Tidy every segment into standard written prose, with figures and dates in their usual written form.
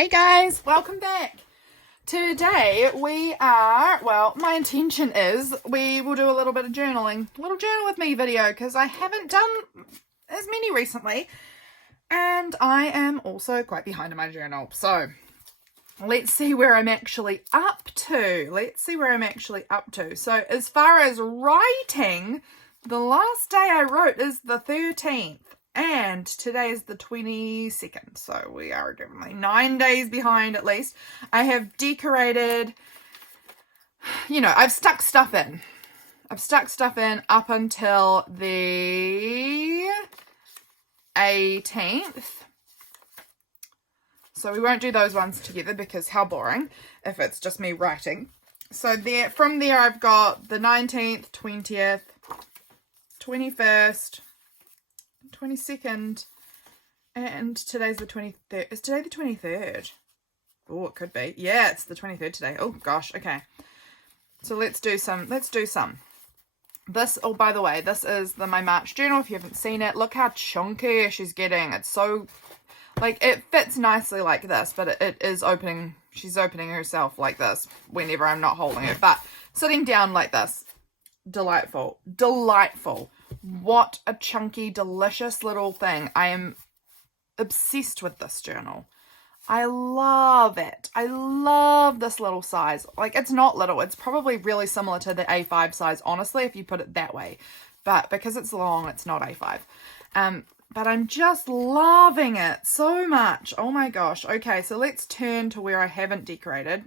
Hey guys, welcome back. Today we are, my intention is we will do a little bit of journaling, a little journal with me video, because I haven't done as many recently, and I am also quite behind in my journal. So let's see where I'm actually up to. So as far as writing, the last day I wrote is the 13th. And today is the 22nd, so we are definitely 9 days behind at least. I have decorated, I've stuck stuff in. Up until the 18th. So we won't do those ones together because how boring if it's just me writing. So from there I've got the 19th, 20th, 21st, 22nd, and today's the 23rd. Is today the 23rd? Oh, it could be. Yeah, it's the 23rd today. Oh gosh, okay. So let's do some. This, oh, by the way, this is my March journal. If you haven't seen it, look how chunky she's getting. It's so, it fits nicely like this, but it is opening. She's opening herself like this whenever I'm not holding it. But sitting down like this, delightful. What a chunky, delicious little thing. I am obsessed with this journal. I love it. I love this little size. It's not little. It's probably really similar to the A5 size, honestly, if you put it that way. But because it's long, it's not A5. But I'm just loving it so much. Oh my gosh. Okay, so let's turn to where I haven't decorated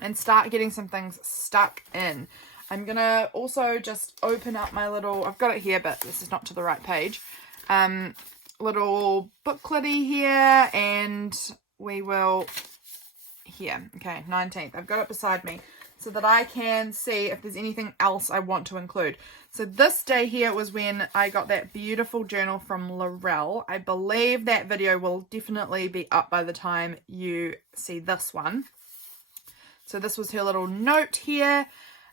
and start getting some things stuck in. I'm going to also just open up my little, I've got it here, but this is not to the right page, little bookletty here, and we will, here, okay, 19th. I've got it beside me so that I can see if there's anything else I want to include. So this day here was when I got that beautiful journal from Laurelle. I believe that video will definitely be up by the time you see this one. So this was her little note here.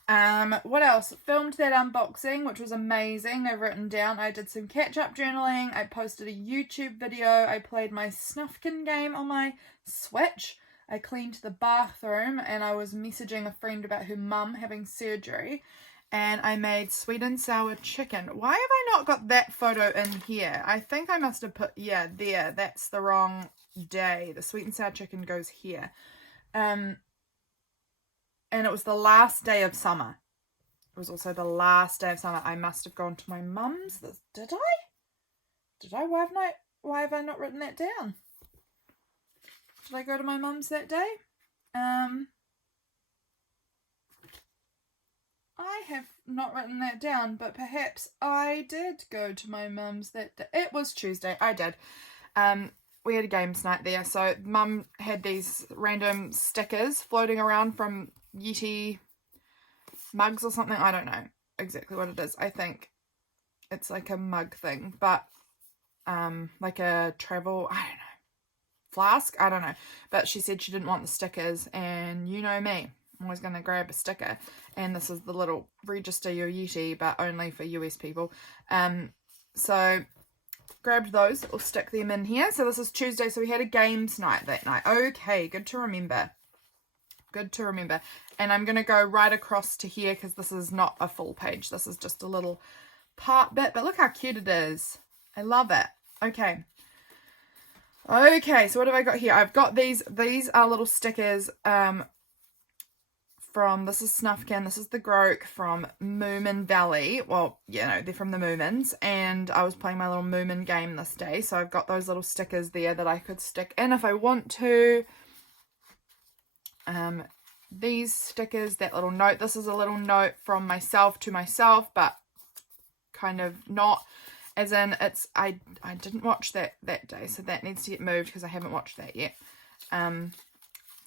What else? Filmed that unboxing, which was amazing. I've written down, I did some catch-up journaling. I posted a YouTube video. I played my Snufkin game on my Switch. I cleaned the bathroom, and I was messaging a friend about her mum having surgery. And I made sweet and sour chicken. Why have I not got that photo in here? I think I must have put, yeah, there. That's the wrong day. The sweet and sour chicken goes here. And it was the last day of summer. It was also the last day of summer. I must have gone to my mum's. Did I? Why have I not written that down? Did I go to my mum's that day? I have not written that down, but perhaps I did go to my mum's that day. It was Tuesday. I did. We had a games night there. So mum had these random stickers floating around from Yeti mugs or something. I don't know exactly what it is. I think it's like a mug thing, but like a travel, I don't know, flask, I don't know. But she said she didn't want the stickers, and you know me, I'm always going to grab a sticker. And this is the little register your Yeti, but only for US people. So grabbed those, we'll stick them in here. So this is Tuesday, so we had a games night that night. Okay, good to remember. And I'm going to go right across to here because this is not a full page. This is just a little part bit. But look how cute it is. I love it. Okay, so what have I got here? I've got these. These are little stickers from, this is Snufkin, this is the Groke from Moomin Valley. Well, they're from the Moomins. And I was playing my little Moomin game this day. So I've got those little stickers there that I could stick in if I want to. These stickers, that little note, this is a little note from myself to myself, but kind of not, as in it's, I didn't watch that day, so that needs to get moved because I haven't watched that yet.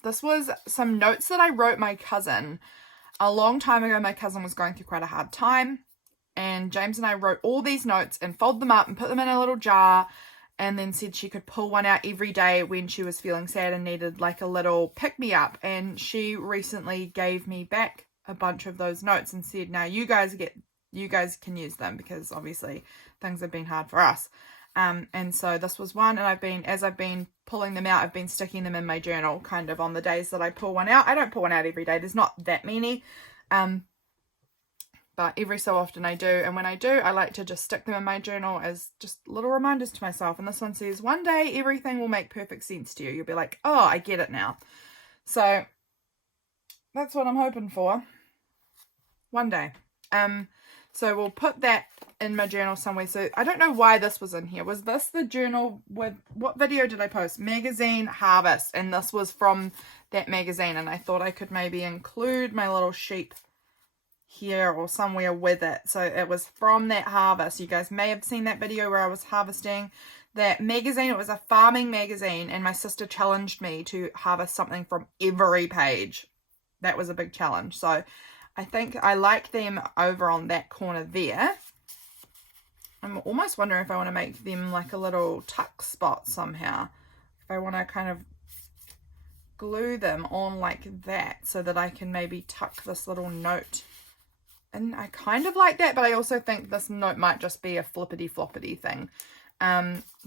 This was some notes that I wrote my cousin a long time ago. My cousin was going through quite a hard time, and James and I wrote all these notes and folded them up and put them in a little jar, and then said she could pull one out every day when she was feeling sad and needed like a little pick-me-up. And she recently gave me back a bunch of those notes and said, now you guys can use them, because obviously things have been hard for us. And so this was one, and as I've been pulling them out, I've been sticking them in my journal kind of on the days that I pull one out. I don't pull one out every day. There's not that many. But every so often I do. And when I do, I like to just stick them in my journal as just little reminders to myself. And this one says, one day everything will make perfect sense to you. You'll be like, oh, I get it now. So that's what I'm hoping for. One day. So we'll put that in my journal somewhere. So I don't know why this was in here. Was this the journal with, what video did I post? Magazine Harvest. And this was from that magazine. And I thought I could maybe include my little sheep here or somewhere with it. So it was from that harvest. You guys may have seen that video where I was harvesting that magazine. It was a farming magazine, and my sister challenged me to harvest something from every page. That was a big challenge. So I think I like them over on that corner there. I'm almost wondering if I want to make them like a little tuck spot somehow. If I want to kind of glue them on like that so that I can maybe tuck this little note. And I kind of like that, but I also think this note might just be a flippity floppity thing.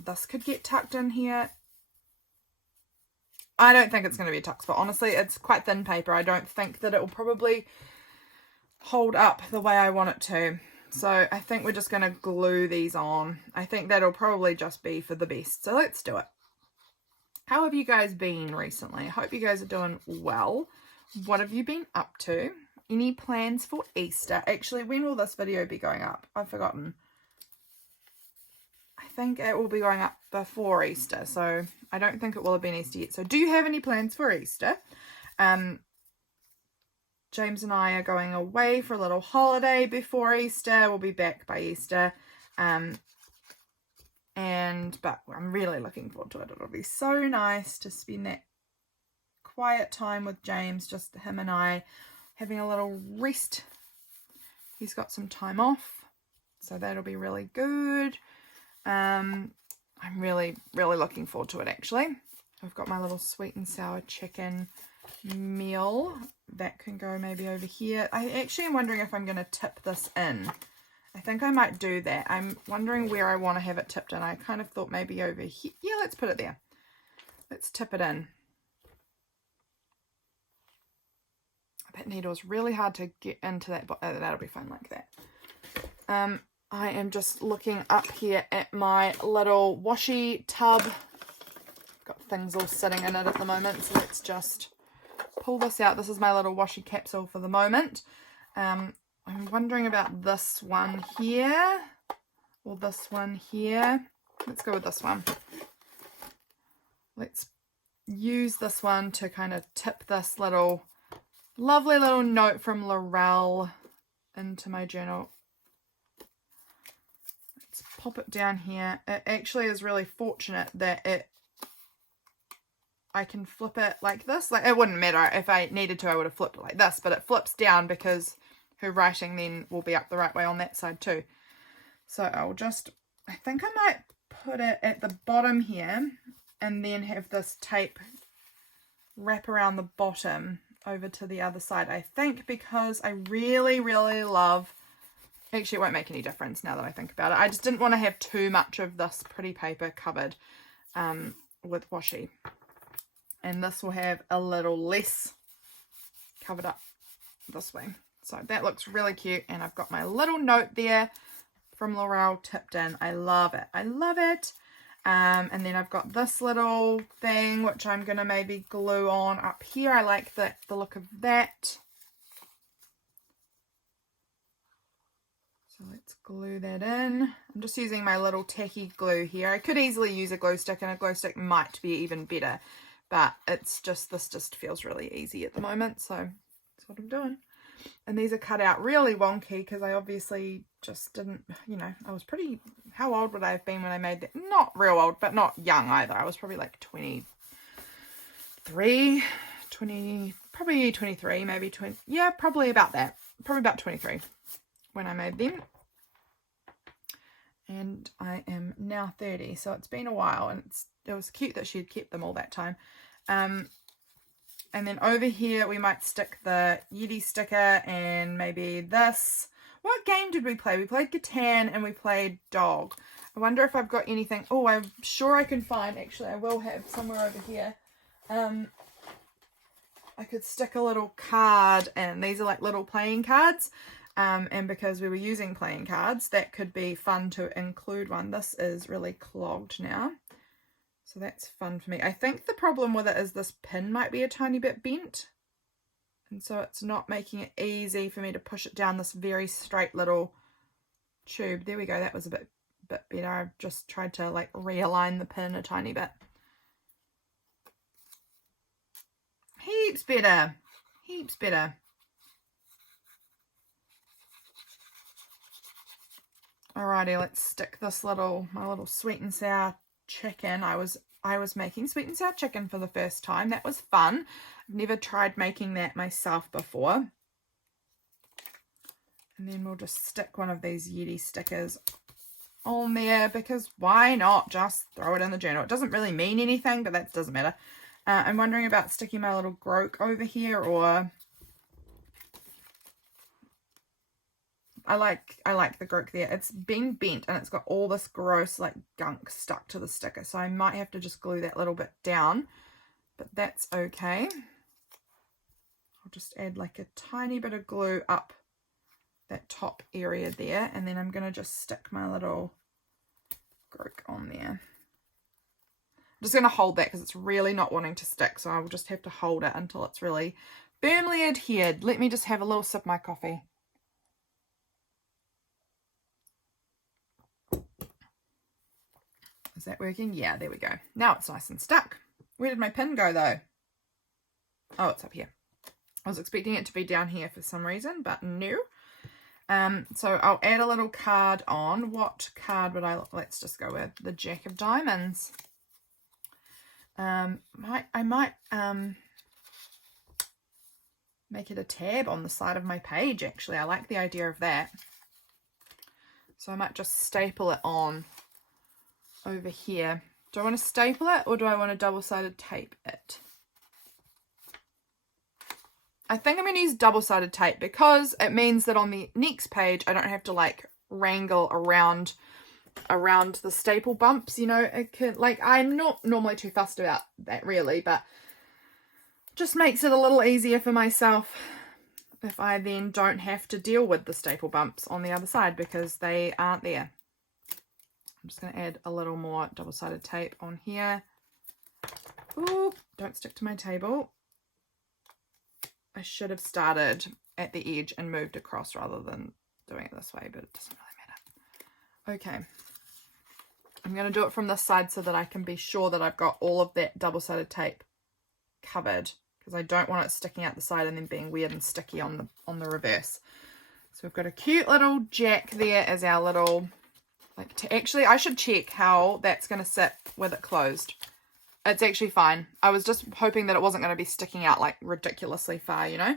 This could get tucked in here. I don't think it's going to be a tuck spot. Honestly, it's quite thin paper. I don't think that it will probably hold up the way I want it to. So I think we're just going to glue these on. I think that'll probably just be for the best. So let's do it. How have you guys been recently? I hope you guys are doing well. What have you been up to? Any plans for Easter? Actually, when will this video be going up? I've forgotten. I think it will be going up before Easter, so I don't think it will have been Easter yet. So do you have any plans for Easter? James and I are going away for a little holiday before Easter. We'll be back by Easter. But I'm really looking forward to it. It'll be so nice to spend that quiet time with James, just him and I, having a little rest. He's got some time off, so that'll be really good. I'm really looking forward to it. Actually, I've got my little sweet and sour chicken meal that can go maybe over here. I actually am wondering if I'm going to tip this in. I think I might do that. I'm wondering where I want to have it tipped in. I kind of thought maybe over here. Yeah, let's put it there. Let's tip it in. That needle is really hard to get into that, but that'll be fine like that. I am just looking up here at my little washi tub. Got things all sitting in it at the moment, so let's just pull this out. This is my little washi capsule for the moment. I'm wondering about this one here or this one here. Let's go with this one. Let's use this one to kind of tip this little lovely little note from Laurelle into my journal. Let's pop it down here. It actually is really fortunate that I can flip it like this. Like, it wouldn't matter if I needed to, I would have flipped it like this, but it flips down because her writing then will be up the right way on that side too. So I think I might put it at the bottom here and then have this tape wrap around the bottom over to the other side. I think because I really love, actually it won't make any difference now that I think about it. I just didn't want to have too much of this pretty paper covered with washi. And this will have a little less covered up this way. So that looks really cute. And I've got my little note there from Laurelle tipped in. I love it. I love it. And then I've got this little thing, which I'm going to maybe glue on up here. I like the look of that. So let's glue that in. I'm just using my little tacky glue here. I could easily use a glue stick, and a glue stick might be even better. But it's just, this just feels really easy at the moment. So that's what I'm doing. And these are cut out really wonky because I obviously just didn't, I was pretty, how old would I have been when I made that? Not real old, but not young either. I was probably like 23, probably 23, maybe 20. Yeah, probably about that. Probably about 23 when I made them. And I am now 30, so it's been a while, and it was cute that she had kept them all that time. And then over here we might stick the Yeti sticker and maybe this. What game did we play? We played Catan and we played Dog. I wonder if I've got anything. Oh, I'm sure I can find. Actually, I will have somewhere over here. I could stick a little card, and these are like little playing cards. And because we were using playing cards, that could be fun to include one. This is really clogged now, so that's fun for me. I think the problem with it is this pin might be a tiny bit bent, and so it's not making it easy for me to push it down this very straight little tube. There we go. That was a bit better. I've just tried to like realign the pin a tiny bit. Heaps better. Heaps better. Alrighty, let's stick this my little sweet and sour chicken. I was making sweet and sour chicken for the first time. That was fun. I've never tried making that myself before. And then we'll just stick one of these Yeti stickers on there, because why not just throw it in the journal? It doesn't really mean anything, but that doesn't matter. I'm wondering about sticking my little groke over here, or I like the groke there. It's been bent and it's got all this gross like gunk stuck to the sticker, so I might have to just glue that little bit down, but that's okay. I'll just add like a tiny bit of glue up that top area there, and then I'm going to just stick my little groke on there. I'm just going to hold that because it's really not wanting to stick, so I'll just have to hold it until it's really firmly adhered. Let me just have a little sip of my coffee. Is that working? Yeah, there we go. Now it's nice and stuck. Where did my pin go though? Oh, it's up here. I was expecting it to be down here for some reason, but no. So I'll add a little card on. What card would I, let's just go with the Jack of Diamonds. I might make it a tab on the side of my page, actually. I like the idea of that. So I might just staple it on over here. Do I want to staple it, or do I want to double-sided tape it? I think I'm going to use double-sided tape, because it means that on the next page I don't have to like wrangle around the staple bumps, you know. It can, like, I'm not normally too fussed about that really, but just makes it a little easier for myself if I then don't have to deal with the staple bumps on the other side, because they aren't there. I'm just going to add a little more double-sided tape on here. Ooh, don't stick to my table. I should have started at the edge and moved across rather than doing it this way, but it doesn't really matter. Okay. I'm going to do it from this side so that I can be sure that I've got all of that double-sided tape covered, because I don't want it sticking out the side and then being weird and sticky on the reverse. So we've got a cute little jack there as our little, like, actually I should check how that's going to sit with it closed. It's actually fine. I was just hoping that it wasn't going to be sticking out like ridiculously far, you know,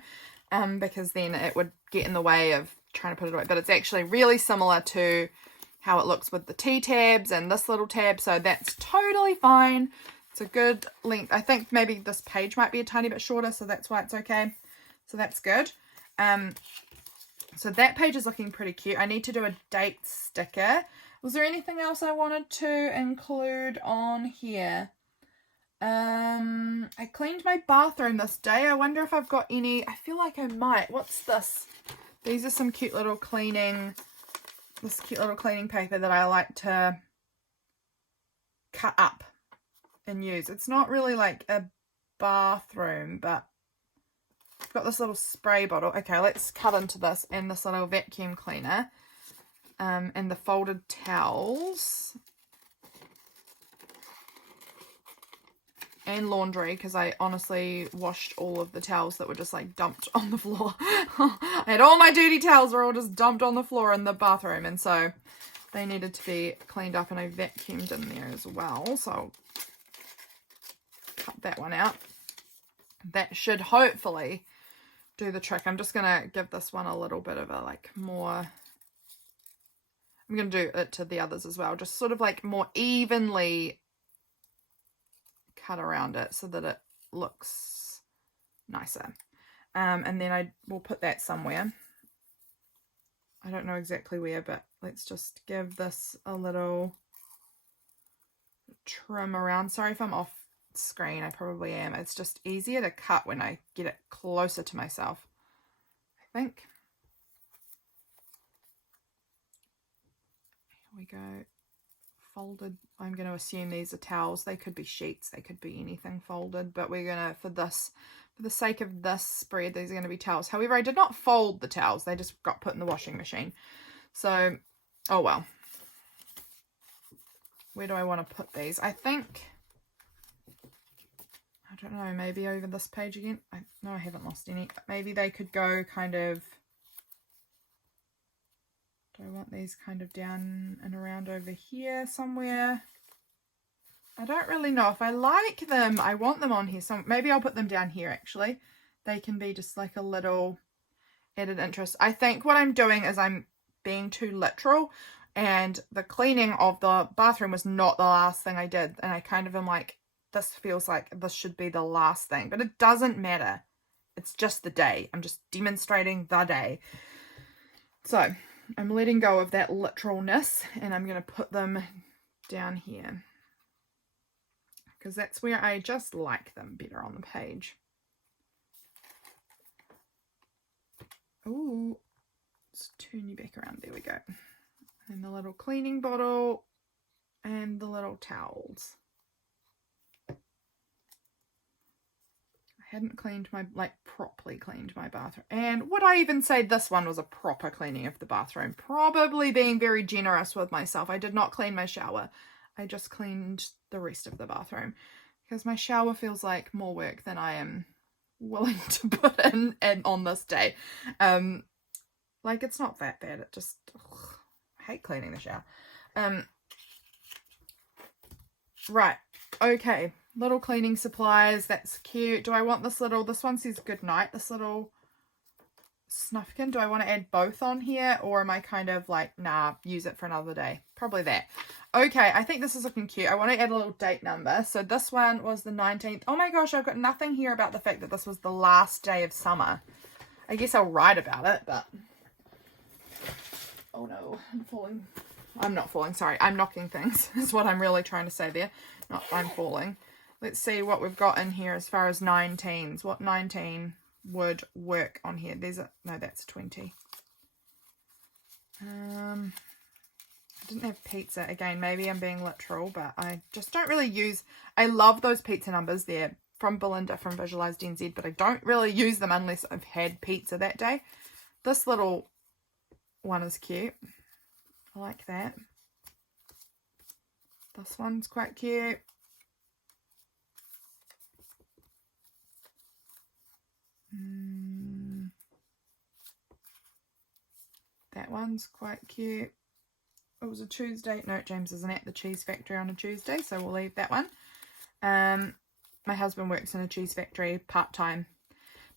because then it would get in the way of trying to put it away. But it's actually really similar to how it looks with the T-tabs and this little tab, so that's totally fine. It's a good length. I think maybe this page might be a tiny bit shorter, so that's why it's okay. So that's good. So that page is looking pretty cute. I need to do a date sticker. Was there anything else I wanted to include on here? I cleaned my bathroom this day. I wonder if I've got any. I feel like I might. What's this? These are some cute little cleaning, this cute little cleaning paper that I like to cut up and use. It's not really like a bathroom, but I've got this little spray bottle. Okay, let's cut into this, and this little vacuum cleaner, and the folded towels. And laundry, because I honestly washed all of the towels that were just like dumped on the floor. I had all my dirty towels were all just dumped on the floor in the bathroom, and so they needed to be cleaned up, and I vacuumed in there as well. So I'll cut that one out. That should hopefully do the trick. I'm just going to give this one a little bit of a like more, I'm going to do it to the others as well, just sort of like more evenly cut around it so that it looks nicer. And then I will put that somewhere. I don't know exactly where, but let's just give this a little trim around. Sorry if I'm off screen, I probably am. It's just easier to cut when I get it closer to myself, I think. Here we go. Folded. I'm going to assume these are towels. They could be sheets, they could be anything folded, but we're going to, for the sake of this spread, these are going to be towels. However, I did not fold the towels, they just got put in the washing machine. So, oh well. Where do I want to put these? I think, I don't know, maybe over this page again. No, I haven't lost any. Maybe they could go kind of, do I want these kind of down and around over here somewhere? I don't really know if I like them. I want them on here. So maybe I'll put them down here actually. They can be just like a little added interest. I think what I'm doing is I'm being too literal, and the cleaning of the bathroom was not the last thing I did. And I kind of am like, this feels like this should be the last thing, but it doesn't matter. It's just the day. I'm just demonstrating the day. So I'm letting go of that literalness, and I'm going to put them down here because that's where I just like them better on the page. Oh, let's turn you back around. There we go. And the little cleaning bottle and the little towels. Hadn't cleaned my, properly cleaned my bathroom. And would I even say this one was a proper cleaning of the bathroom? Probably being very generous with myself. I did not clean my shower. I just cleaned the rest of the bathroom because my shower feels like more work than I am willing to put in on this day. It's not that bad. It just, I hate cleaning the shower. Right. Okay. Little cleaning supplies, that's cute. Do I want this one says good night, this little snuffkin. Do I want to add both on here, or am I kind of like, nah, use it for another day? Probably that. Okay, I think this is looking cute. I want to add a little date number. So this one was the 19th. Oh my gosh, I've got nothing here about the fact that this was the last day of summer. I guess I'll write about it, but... Oh no, I'm falling. I'm not falling, sorry. I'm knocking things, is what I'm really trying to say there. Not I'm falling. Let's see what we've got in here as far as 19s. What 19 would work on here? No, that's 20. I didn't have pizza. Again, maybe I'm being literal, but I just don't really use... I love those pizza numbers there from Belinda from Visualized NZ, but I don't really use them unless I've had pizza that day. This little one is cute. I like that. This one's quite cute. That one's quite cute. It was a Tuesday. No, James isn't at the cheese factory on a Tuesday, so we'll leave that one. My husband works in a cheese factory part-time.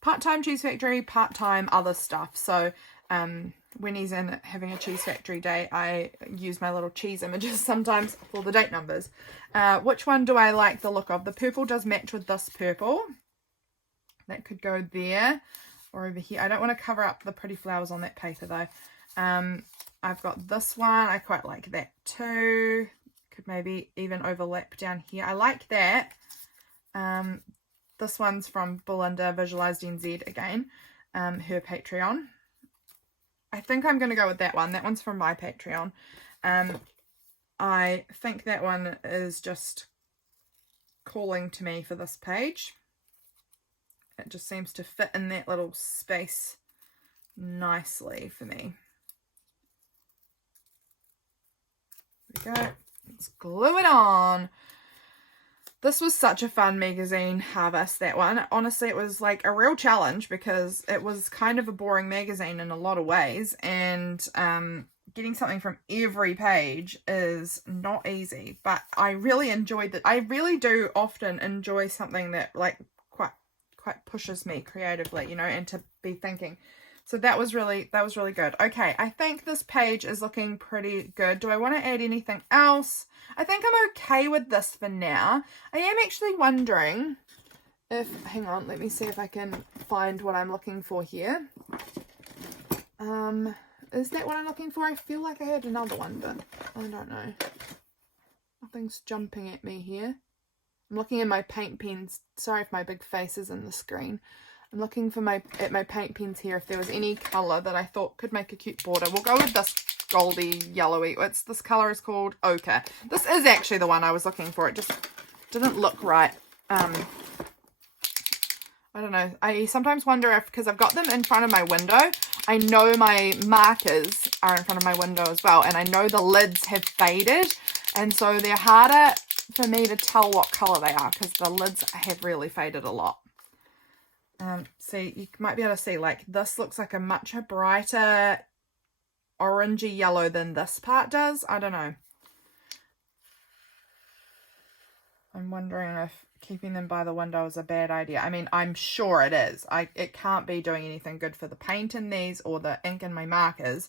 Part-time cheese factory, part-time other stuff. So when he's in having a cheese factory day, I use my little cheese images sometimes for the date numbers. Which one do I like the look of? The purple does match with this purple. That could go there or over here. I don't want to cover up the pretty flowers on that paper though. I've got this one. I quite like that too. Could maybe even overlap down here. I like that. This one's from Belinda, Visualized NZ again, her Patreon. I think I'm going to go with that one. That one's from my Patreon. I think that one is just calling to me for this page. It just seems to fit in that little space nicely for me. There we go. Let's glue it on. This was such a fun magazine harvest, that one. Honestly, it was like a real challenge because it was kind of a boring magazine in a lot of ways. And getting something from every page is not easy. But I really enjoyed it. I really do often enjoy something that like quite pushes me creatively, you know, and to be thinking. So that was really good. Okay, I think this page is looking pretty good. Do I want to add anything else? I think I'm okay with this for now. I am actually wondering if, hang on, let me see if I can find what I'm looking for here. Is that what I'm looking for? I feel like I had another one, but I don't know. Something's jumping at me here. I'm looking at my paint pens. Sorry if my big face is in the screen. I'm looking for at my paint pens here if there was any colour that I thought could make a cute border. We'll go with this goldy yellowy. This colour is called Ochre. This is actually the one I was looking for. It just didn't look right. I don't know. I sometimes wonder if, because I've got them in front of my window, I know my markers are in front of my window as well, and I know the lids have faded, and so they're harder for me to tell what colour they are because the lids have really faded a lot. See, you might be able to see, like, this looks like a much brighter orangey yellow than this part does. I don't know. I'm wondering if keeping them by the window is a bad idea. I mean, I'm sure it is. It can't be doing anything good for the paint in these or the ink in my markers.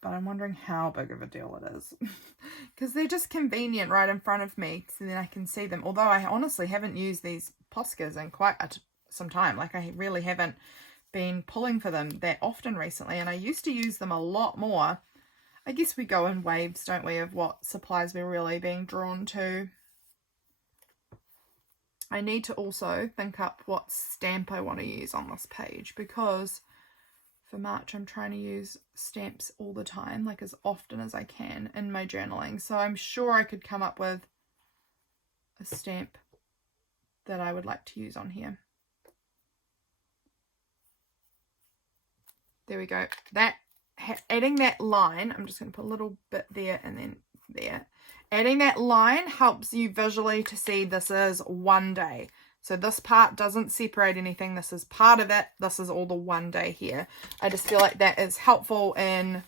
But I'm wondering how big of a deal it is. Because they're just convenient right in front of me so then I can see them. Although I honestly haven't used these Poscas in quite some time. Like, I really haven't been pulling for them that often recently. And I used to use them a lot more. I guess we go in waves, don't we, of what supplies we're really being drawn to. I need to also think up what stamp I want to use on this page, because for March I'm trying to use stamps all the time, like as often as I can in my journaling. So I'm sure I could come up with a stamp that I would like to use on here. There we go. Adding that line, I'm just going to put a little bit there and then there. Adding that line helps you visually to see this is one day. So this part doesn't separate anything. This is part of it. This is all the one day here. I just feel like that is helpful in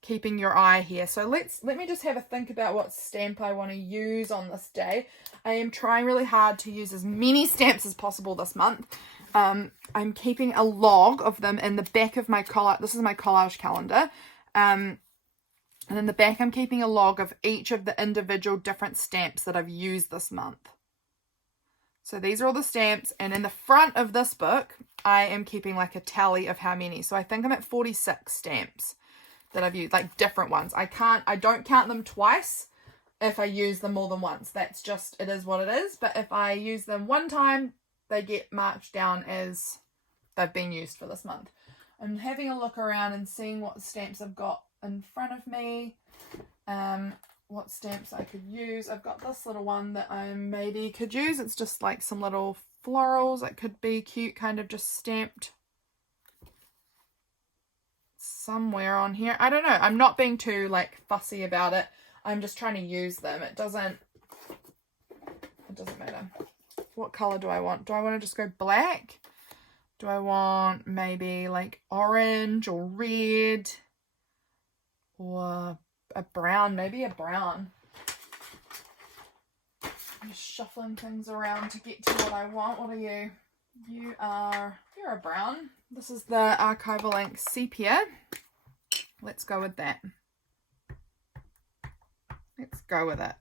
keeping your eye here. So let me just have a think about what stamp I want to use on this day. I am trying really hard to use as many stamps as possible this month. I'm keeping a log of them in the back of my collage. This is my collage calendar. And in the back, I'm keeping a log of each of the individual different stamps that I've used this month. So these are all the stamps. And in the front of this book, I am keeping like a tally of how many. So I think I'm at 46 stamps that I've used, like different ones. I don't count them twice if I use them more than once. That's just, it is what it is. But if I use them one time, they get marked down as they've been used for this month. I'm having a look around and seeing what stamps I've got in front of me, what stamps I could use. I've got this little one that I maybe could use. It's just like some little florals that could be cute, kind of just stamped somewhere on here. I don't know. I'm not being too like fussy about it. I'm just trying to use them. It doesn't matter. What color do I want? Do I want to just go black? Do I want maybe like orange or red or a brown? Maybe a brown. I'm just shuffling things around to get to what I want. What are you? You're a brown. This is the Archival Ink Sepia. Let's go with that. Let's go with it.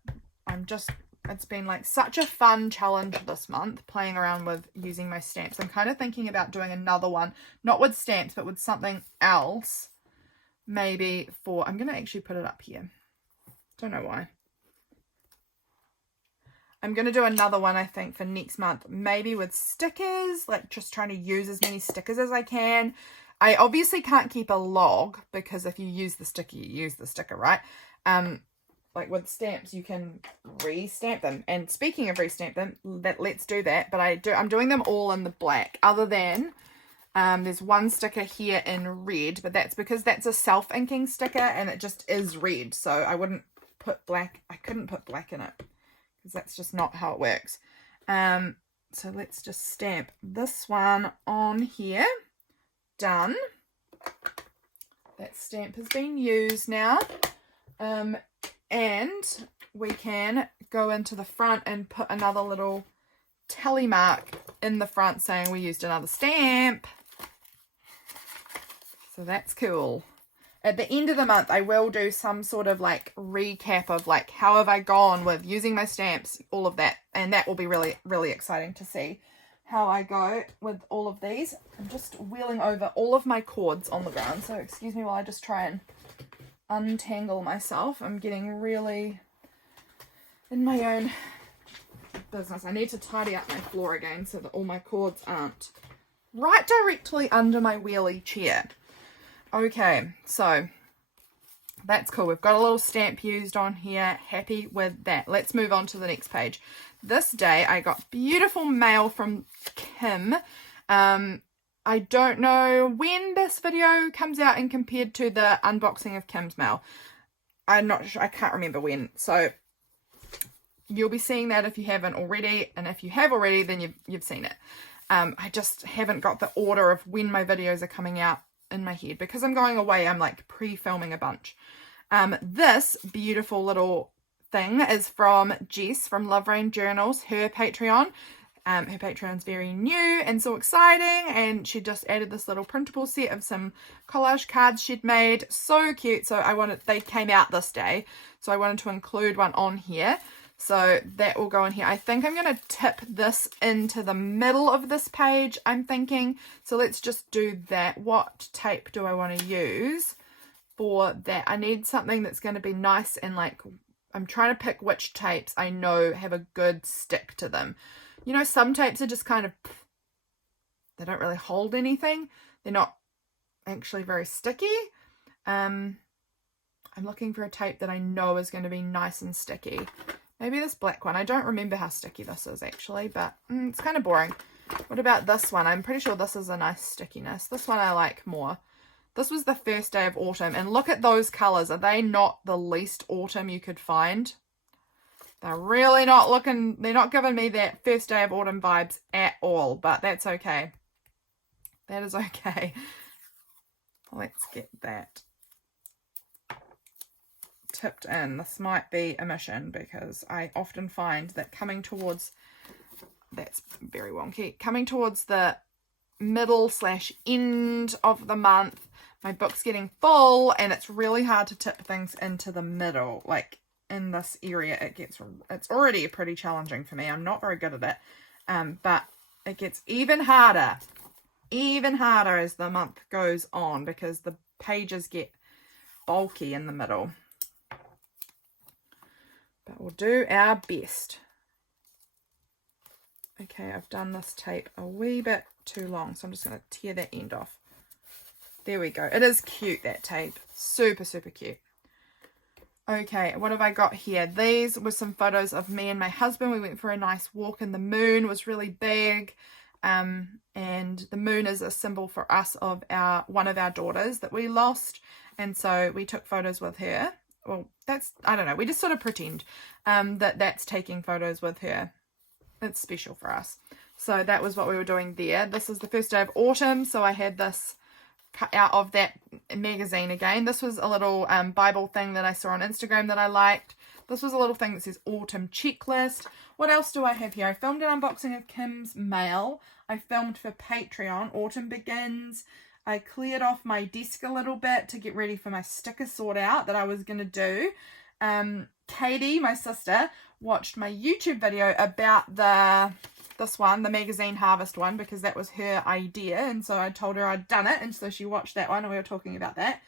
It's been like such a fun challenge this month playing around with using my stamps. I'm kind of thinking about doing another one, not with stamps, but with something else. Maybe I'm going to actually put it up here. Don't know why. I'm going to do another one, I think, for next month. Maybe with stickers, like just trying to use as many stickers as I can. I obviously can't keep a log because if you use the sticker, you use the sticker, right? Like with stamps, you can re-stamp them. And speaking of re-stamp them, let's do that. But I'm doing them all in the black. Other than there's one sticker here in red, but that's because that's a self-inking sticker and it just is red. So I wouldn't put black. I couldn't put black in it because that's just not how it works. So let's just stamp this one on here. Done. That stamp has been used now. And we can go into the front and put another little tally mark in the front saying we used another stamp. So that's cool. At the end of the month, I will do some sort of like recap of like how have I gone with using my stamps, all of that. And that will be really, really exciting to see how I go with all of these. I'm just wheeling over all of my cords on the ground. So excuse me while I just try and untangle myself. I'm getting really in my own business. I need to tidy up my floor again so that all my cords aren't right directly under my wheelie chair. Okay, so that's cool. We've got a little stamp used on here. Happy with that. Let's move on to the next page. This day I got beautiful mail from Kim. I don't know when this video comes out and compared to the unboxing of Kim's mail. I'm not sure. I can't remember when. So you'll be seeing that if you haven't already. And if you have already, then you've seen it. I just haven't got the order of when my videos are coming out in my head. Because I'm going away, I'm like pre-filming a bunch. This beautiful little thing is from Jess from Love Rain Journals, her Patreon. Her Patreon's very new and so exciting, and she just added this little printable set of some collage cards she'd made. So cute. So they came out this day, so I wanted to include one on here. So that will go in here. I think I'm going to tip this into the middle of this page, I'm thinking. So let's just do that. What tape do I want to use for that? I need something that's going to be nice and like, I'm trying to pick which tapes I know have a good stick to them. You know, some tapes are just kind of, they don't really hold anything. They're not actually very sticky. I'm looking for a tape that I know is going to be nice and sticky. Maybe this black one. I don't remember how sticky this is actually, but it's kind of boring. What about this one? I'm pretty sure this is a nice stickiness. This one I like more. This was the first day of autumn, and look at those colours. Are they not the least autumn you could find? They're really not looking, they're not giving me that first day of autumn vibes at all, but that's okay. That is okay. Let's get that tipped in. This might be a mission because I often find that coming towards, that's very wonky, coming towards the middle / end of the month, my book's getting full and it's really hard to tip things into the middle. Like in this area, it's already pretty challenging for me. I'm not very good at it, but it gets even harder as the month goes on because the pages get bulky in the middle. But we'll do our best. Okay, I've done this tape a wee bit too long, so I'm just going to tear that end off. There we go. It is cute, that tape. Super, super cute. Okay, what have I got here? These were some photos of me and my husband. We went for a nice walk and the moon was really big. And the moon is a symbol for us of one of our daughters that we lost. And so we took photos with her. Well, I don't know. We just sort of pretend that's taking photos with her. It's special for us. So that was what we were doing there. This is the first day of autumn. So I had this cut out of that magazine again. This was a little Bible thing that I saw on Instagram that I liked. This was a little thing that says autumn checklist. What else do I have here? I filmed an unboxing of Kim's mail. I filmed for Patreon, Autumn Begins. I cleared off my desk a little bit to get ready for my sticker sort out that I was going to do. Katie, my sister, watched my YouTube video about this one, the magazine harvest one, because that was her idea, and so I told her I'd done it, and so she watched that one and we were talking about that.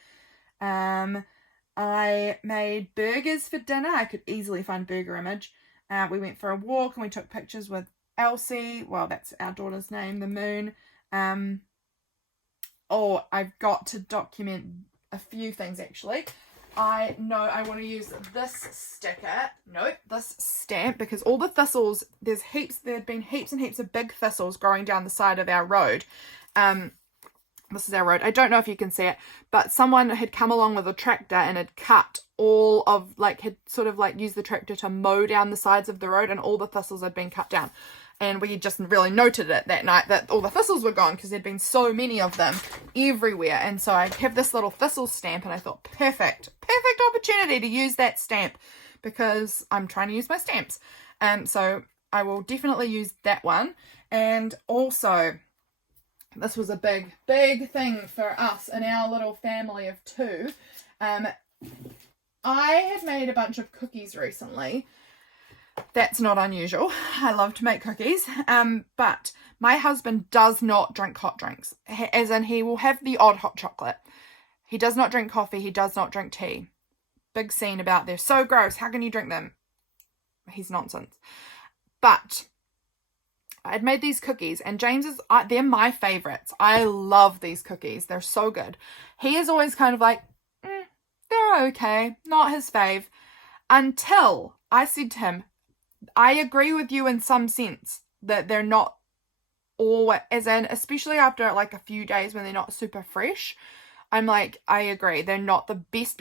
I made burgers for dinner. I could easily find a burger image. We went for a walk and we took pictures with Elsie. Well, that's our daughter's name, the moon. I've got to document a few things actually. I know I want to use this sticker, this stamp, because all the thistles, there had been heaps and heaps of big thistles growing down the side of our road. This is our road. I don't know if you can see it, but someone had come along with a tractor and had cut all of, had sort of used the tractor to mow down the sides of the road, and all the thistles had been cut down. And we just really noted it that night that all the thistles were gone because there'd been so many of them everywhere. And so I have this little thistle stamp and I thought, perfect opportunity to use that stamp because I'm trying to use my stamps. So I will definitely use that one. And also, this was a big thing for us in our little family of 2. I had made a bunch of cookies recently. That's not unusual. I love to make cookies. But my husband does not drink hot drinks. As in, he will have the odd hot chocolate. He does not drink coffee. He does not drink tea. big scene about they're so gross, how can you drink them? He's nonsense. But I'd made these cookies, and James's, they're my favorites. I love these cookies. They're so good. He is always kind of like, they're okay, not his fave, until I said to him, I agree with you in some sense that they're not all, as in, especially after like a few days when they're not super fresh, I'm like, I agree. They're not the best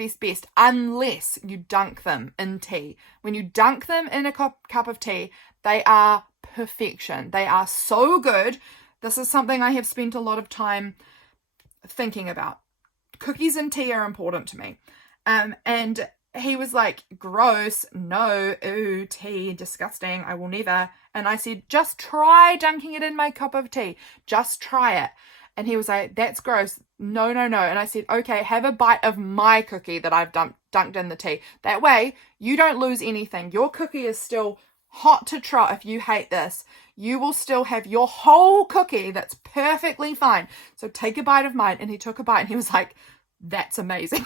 unless you dunk them in tea. When you dunk them in a cup of tea, they are perfection. They are so good. This is something I have spent a lot of time thinking about. Cookies and tea are important to me. And he was like, gross, no, ooh, tea, disgusting, I will never. And I said, just try dunking it in my cup of tea. Just try it. And he was like, that's gross. No. And I said, okay, have a bite of my cookie that I've dunked in the tea. That way, you don't lose anything. Your cookie is still hot to trot. If you hate this, you will still have your whole cookie that's perfectly fine. So take a bite of mine. And he took a bite and he was like, that's amazing.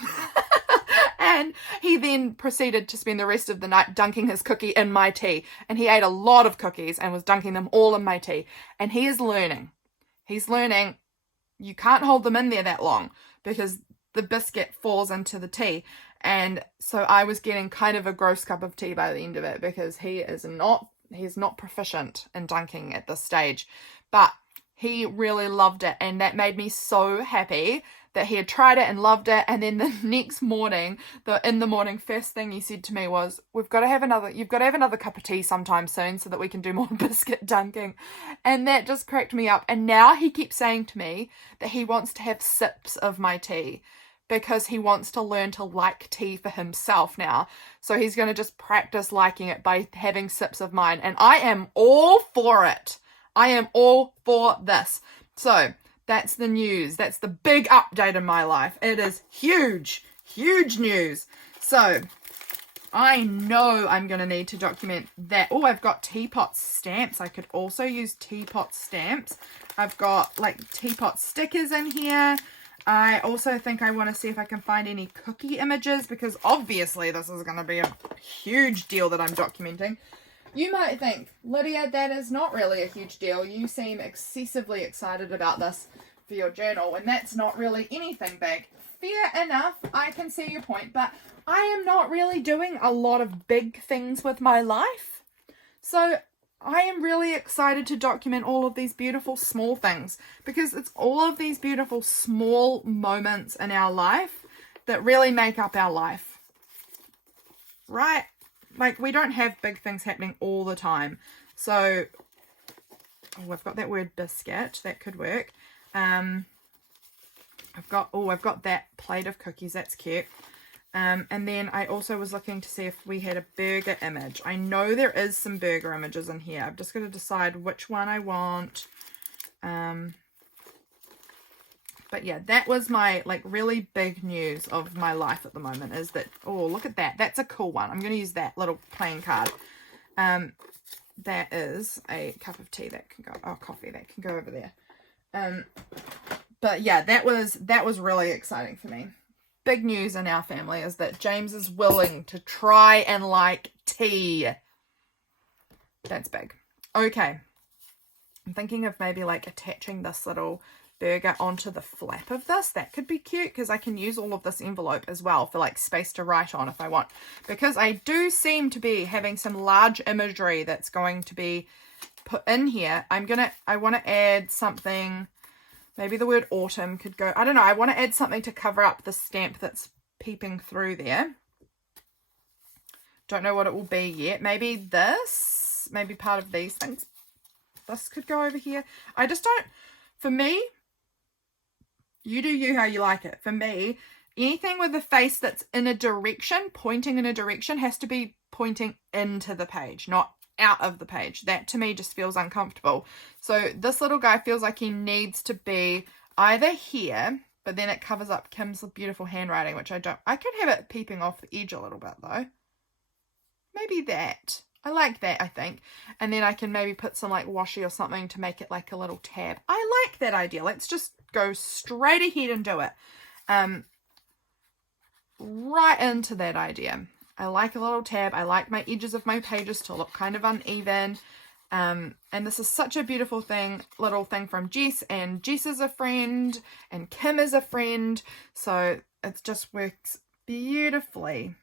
And he then proceeded to spend the rest of the night dunking his cookie in my tea. And he ate a lot of cookies and was dunking them all in my tea. And he is learning. He's learning you can't hold them in there that long because the biscuit falls into the tea. And so I was getting kind of a gross cup of tea by the end of it because he's not proficient in dunking at this stage. But he really loved it, and that made me so happy that he had tried it and loved it. And then the next morning, in the morning, first thing he said to me was, you've got to have another cup of tea sometime soon so that we can do more biscuit dunking. And that just cracked me up. And now he keeps saying to me that he wants to have sips of my tea because he wants to learn to like tea for himself now. So he's going to just practice liking it by having sips of mine. And I am all for it. I am all for this. So that's the news. That's the big update in my life. It is huge news. So I know I'm going to need to document that. Oh, I've got teapot stamps. I could also use teapot stamps. I've got like teapot stickers in here. I also think I want to see if I can find any cookie images because obviously this is going to be a huge deal that I'm documenting. You might think, Lydia, that is not really a huge deal. You seem excessively excited about this for your journal, and that's not really anything big. Fair enough, I can see your point, but I am not really doing a lot of big things with my life. So I am really excited to document all of these beautiful small things because it's all of these beautiful small moments in our life that really make up our life. Right? Like, we don't have big things happening all the time. So, I've got that word biscuit. That could work. I've got that plate of cookies. That's cute. And then I also was looking to see if we had a burger image. I know there is some burger images in here. I've just got to decide which one I want. But yeah, that was my like really big news of my life at the moment is that, oh, look at that. That's a cool one. I'm going to use that little playing card. That is a cup of tea that can go, coffee that can go over there. But yeah, that was really exciting for me. Big news in our family is that James is willing to try and like tea. That's big. Okay. I'm thinking of maybe like attaching this little burger onto the flap of this. That could be cute because I can use all of this envelope as well for like space to write on if I want, because I do seem to be having some large imagery that's going to be put in here. I want to add something. Maybe the word autumn could go. I don't know. I want to add something to cover up the stamp that's peeping through there. Don't know what it will be yet. Maybe this, maybe part of these things. This could go over here. I just don't, for me, you do you how you like it. For me, anything with a face that's in a direction, pointing in a direction, has to be pointing into the page, not out of the page. That to me just feels uncomfortable. So this little guy feels like he needs to be either here, but then it covers up Kim's beautiful handwriting, which I could have it peeping off the edge a little bit though. Maybe that. I like that, I think. And then I can maybe put some like washi or something to make it like a little tab. I like that idea. Let's just go straight ahead and do it. right into that idea. I like a little tab. I like my edges of my pages to look kind of uneven. And this is such a beautiful thing, little thing from Jess, and Jess is a friend, and Kim is a friend, so it just works beautifully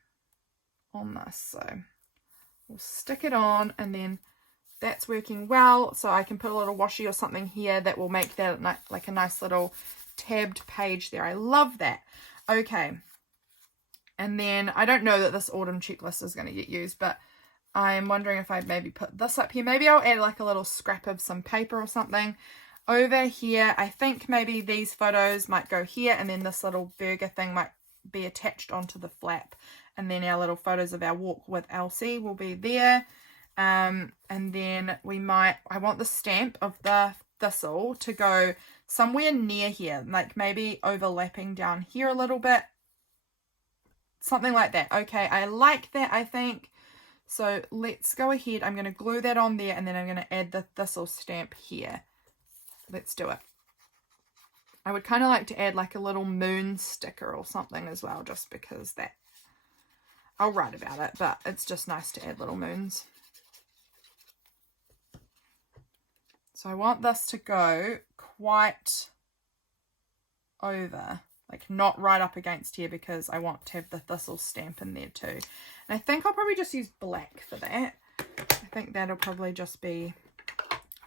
on this. So we'll stick it on, and then that's working well, so I can put a little washi or something here that will make that like a nice little tabbed page there. I love that. Okay, and then I don't know that this autumn checklist is going to get used, but I'm wondering if I'd maybe put this up here. Maybe I'll add like a little scrap of some paper or something over here. I think maybe these photos might go here, and then this little burger thing might be attached onto the flap, and then our little photos of our walk with Elsie will be there. And then I want the stamp of the thistle to go somewhere near here, like maybe overlapping down here a little bit, something like that. Okay, I like that, I think. So let's go ahead. I'm going to glue that on there, and then I'm going to add the thistle stamp here. Let's do it. I would kind of like to add like a little moon sticker or something as well, just because that, I'll write about it, but it's just nice to add little moons. So I want this to go quite over, like not right up against here, because I want to have the thistle stamp in there too. And I think I'll probably just use black for that. I think that'll probably just be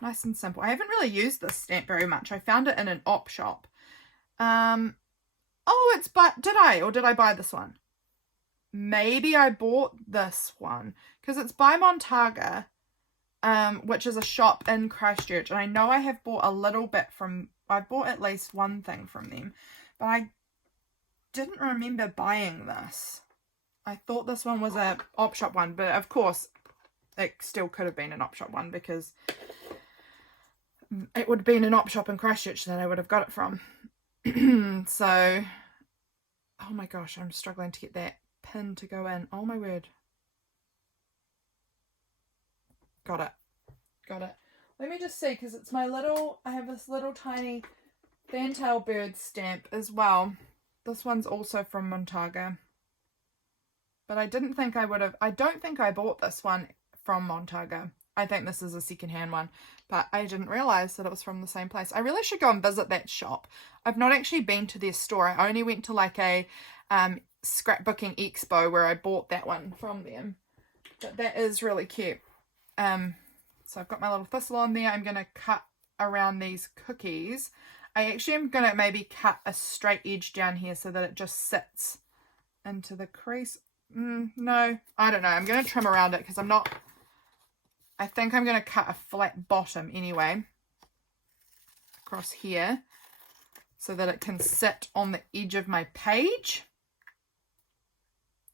nice and simple. I haven't really used this stamp very much. I found it in an op shop. Oh, did I buy this one? Maybe I bought this one because it's by Montaga, which is a shop in Christchurch. And I know I have bought a little bit I've bought at least one thing from them, but I didn't remember buying this. I thought this one was a op shop one, but of course it still could have been an op shop one, because it would have been an op shop in Christchurch that I would have got it from. So, oh my gosh, I'm struggling to get that pin to go in. Oh my word. Got it. Let me just see, because it's I have this little tiny fantail bird stamp as well. This one's also from Montaga. But I don't think I bought this one from Montaga. I think this is a secondhand one, but I didn't realize that it was from the same place. I really should go and visit that shop. I've not actually been to their store. I only went to like a scrapbooking expo where I bought that one from them. But that is really cute. So I've got my little thistle on there. I'm going to cut around these cookies. I actually am going to maybe cut a straight edge down here so that it just sits into the crease. No, I don't know. I'm going to trim around it because I think I'm going to cut a flat bottom anyway across here so that it can sit on the edge of my page.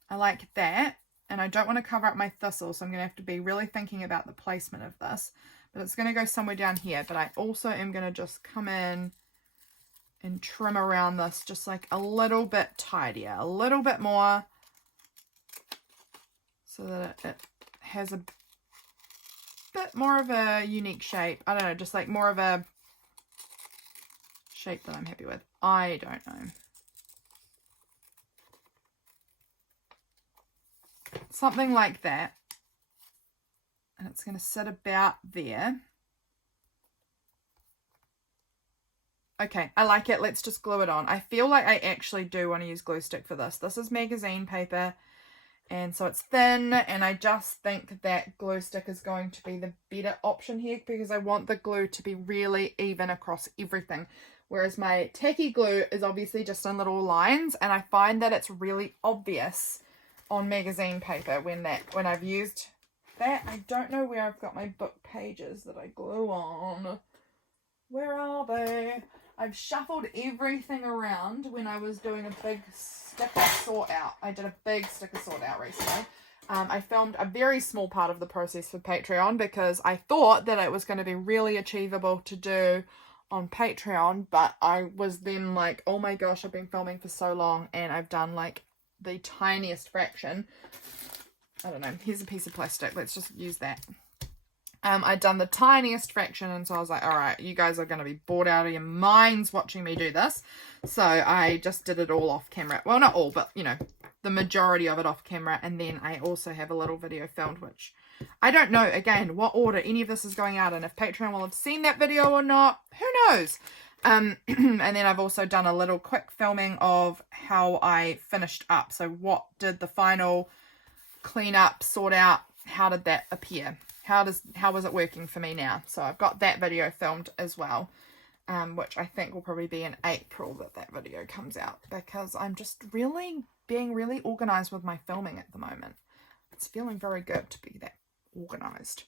I like that. And I don't want to cover up my thistle, so I'm going to have to be really thinking about the placement of this. But it's going to go somewhere down here. But I also am going to just come in and trim around this just like a little bit tidier, a little bit more, so that it has a bit more of a unique shape. I don't know, just like more of a shape that I'm happy with. I don't know. Something like that. And it's going to sit about there. Okay, I like it. Let's just glue it on. I feel like I actually do want to use glue stick for this. This is magazine paper, and so it's thin, and I just think that glue stick is going to be the better option here, because I want the glue to be really even across everything. Whereas my tacky glue is obviously just in little lines, and I find that it's really obvious on magazine paper when I've used that. I don't know where I've got my book pages that I glue on. Where are they? I've shuffled everything around when I was doing a big sticker sort out. I did a big sticker sort out recently. I filmed a very small part of the process for Patreon because I thought that it was going to be really achievable to do on Patreon, but I was then like, oh my gosh, I've been filming for so long and I've done like the tiniest fraction. I don't know, here's a piece of plastic, let's just use that. I'd done the tiniest fraction, and so I was like, all right, you guys are going to be bored out of your minds watching me do this. So I just did it all off camera. Well, not all, but, you know, the majority of it off camera, and then I also have a little video filmed, which I don't know, again, what order any of this is going out in. If Patreon will have seen that video or not, who knows? And then I've also done a little quick filming of how I finished up. So what did the final clean up, sort out, how did that appear? How was it working for me now? So I've got that video filmed as well, which I think will probably be in April that video comes out, because I'm just being really organized with my filming at the moment. It's feeling very good to be that organized.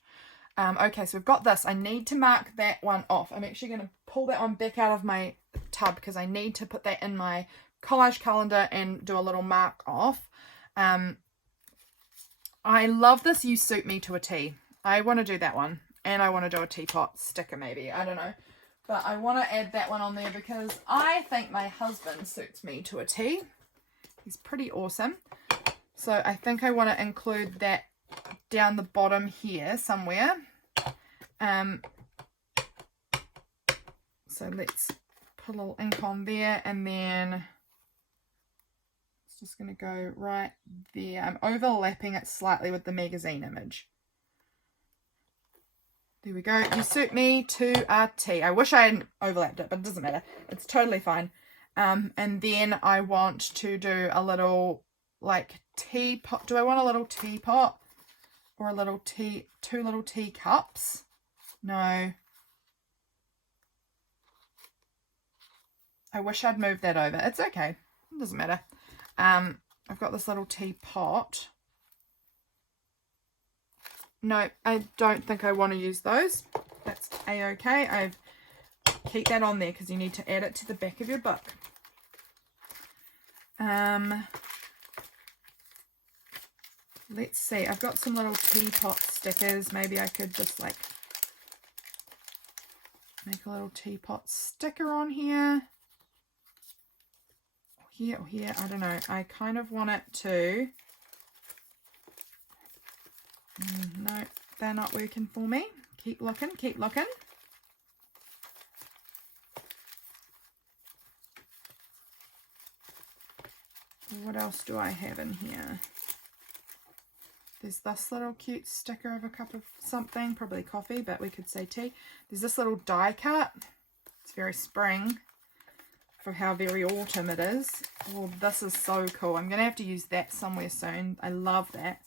Okay, so we've got this. I need to mark that one off. I'm actually going to pull that one back out of my tub because I need to put that in my collage calendar and do a little mark off. I love this You Suit Me to a T. I want to do that one, and I want to do a teapot sticker maybe. I don't know. But I want to add that one on there because I think my husband suits me to a T. He's pretty awesome. So I think I want to include that down the bottom here somewhere. So let's put a little ink on there, and then it's just going to go right there. I'm overlapping it slightly with the magazine image. There we go. You suit me to a T. I wish I hadn't overlapped it, but it doesn't matter. It's totally fine. And then I want to do a little like teapot. Do I want a little teapot or a little tea, two little teacups? No. I wish I'd moved that over. It's okay. It doesn't matter. I've got this little teapot. No, I don't think I want to use those. That's a-okay. I keep that on there because you need to add it to the back of your book. Let's see. I've got some little teapot stickers. Maybe I could just like make a little teapot sticker on here. Or here. I don't know. I kind of want it to... No, they're not working for me. Keep looking, keep looking. What else do I have in here? There's this little cute sticker of a cup of something, probably coffee, but we could say tea. There's this little die cut. It's very spring for how very autumn it is. Oh, this is so cool. I'm going to have to use that somewhere soon. I love that.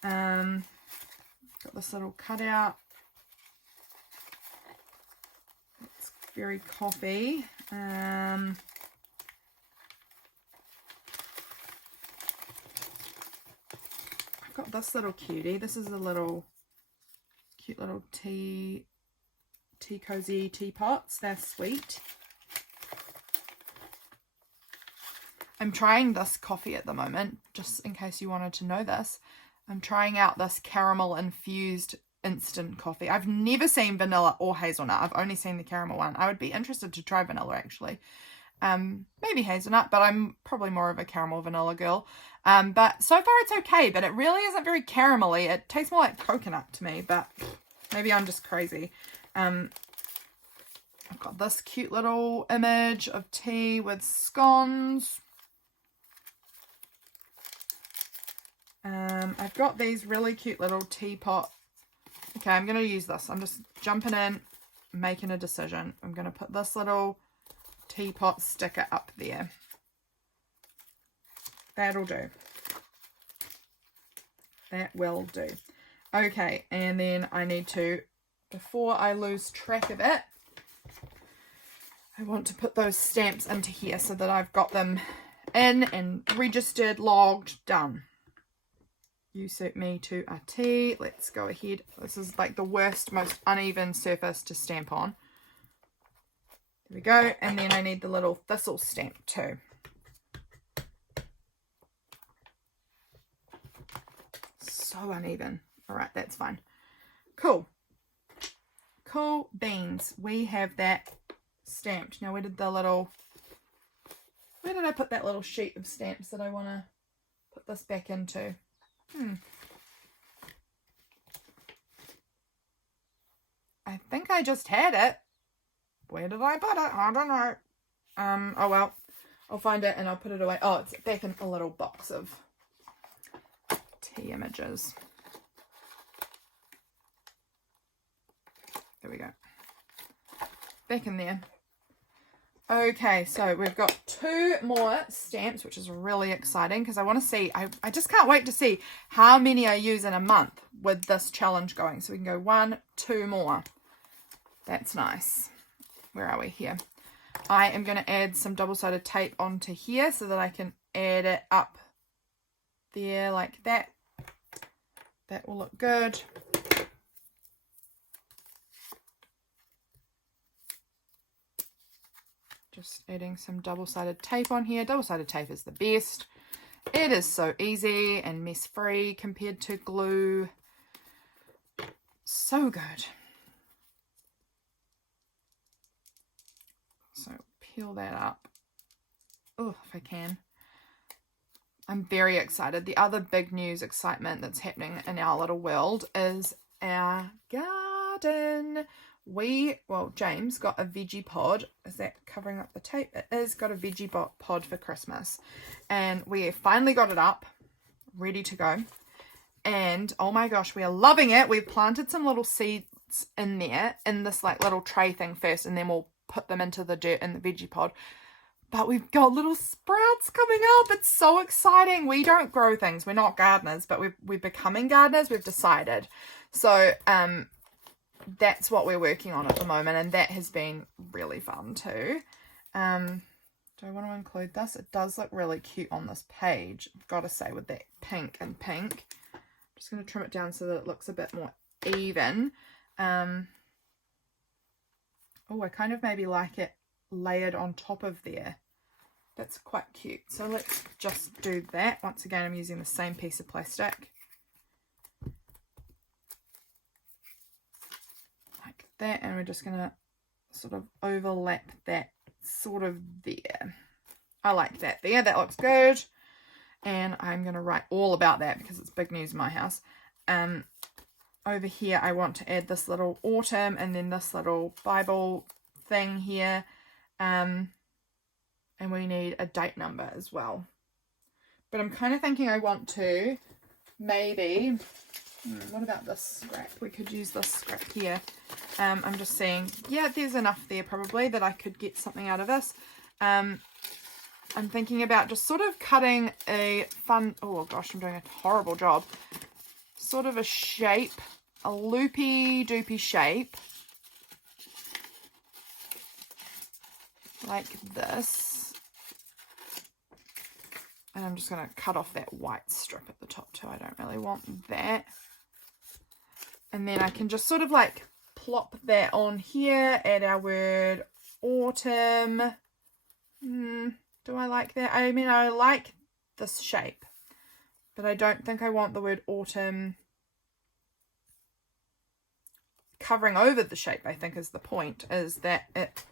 Got this little cutout. It's very coffee. I've got this little cutie. This is a little cute little tea cozy teapots. They're sweet. I'm trying this coffee at the moment, just in case you wanted to know this. I'm trying out this caramel infused instant coffee. I've never seen vanilla or hazelnut. I've only seen the caramel one. I would be interested to try vanilla actually. Maybe hazelnut, but I'm probably more of a caramel vanilla girl. But so far it's okay, but it really isn't very caramelly. It tastes more like coconut to me, but maybe I'm just crazy. I've got this cute little image of tea with scones. I've got these really cute little teapot. Okay, I'm going to use this. I'm just jumping in, making a decision. I'm going to put this little teapot sticker up there. That'll do. That will do. Okay, and then I need to, before I lose track of it, I want to put those stamps into here so that I've got them in and registered, logged, done. You suit me to a T. Let's go ahead. This is like the worst, most uneven surface to stamp on. There we go. And then I need the little thistle stamp too. So uneven. All right, that's fine. Cool. Cool beans. We have that stamped. Now, where did I put that little sheet of stamps that I want to put this back into? I think I just had it. Where did I put it? I don't know. Oh well. I'll find it and I'll put it away. Oh, it's back in a little box of tea images. There we go. Back in there. Okay, so we've got 2 more stamps, which is really exciting because I want to see, I just can't wait to see how many I use in a month with this challenge going. So we can go 1, 2 more. That's nice. Where are we here? I am going to add some double-sided tape onto here so that I can add it up there like that. That will look good. Just adding some double-sided tape on here. Double-sided tape is the best. It is so easy and mess-free compared to glue. So good. So peel that up. Oh, if I can. I'm very excited. The other big news excitement that's happening in our little world is our garden. James got a veggie pod. Is that covering up the tape? It is. Got a veggie pod for Christmas. And we finally got it up, ready to go. And oh my gosh, we are loving it. We've planted some little seeds in there, in this like little tray thing first, and then we'll put them into the dirt in the veggie pod. But we've got little sprouts coming up. It's so exciting. We don't grow things. We're not gardeners, but we're becoming gardeners. We've decided. So, that's what we're working on at the moment, and that has been really fun too. Do I want to include this? It does look really cute on this page, I've got to say, with that pink and pink. I'm just going to trim it down so that it looks a bit more even. Oh, I kind of maybe like it layered on top of there. That's quite cute. So let's just do that. Once again, I'm using the same piece of plastic. That, and we're just gonna sort of overlap that sort of there. I like that there. That looks good. And I'm gonna write all about that because it's big news in my house. Over here I want to add this little autumn and then this little Bible thing here. And we need a date number as well. But I'm kind of thinking I want to maybe, what about this scrap? We could use this scrap here. I'm just saying, yeah, there's enough there probably that I could get something out of this. I'm thinking about just sort of cutting a fun, oh gosh, I'm doing a horrible job. Sort of a shape, a loopy doopy shape. Like this. And I'm just going to cut off that white strip at the top too. I don't really want that. And then I can just sort of like plop that on here, add our word autumn. Do I like that? I mean, I like this shape, but I don't think I want the word autumn covering over the shape. I think is the point, is that it,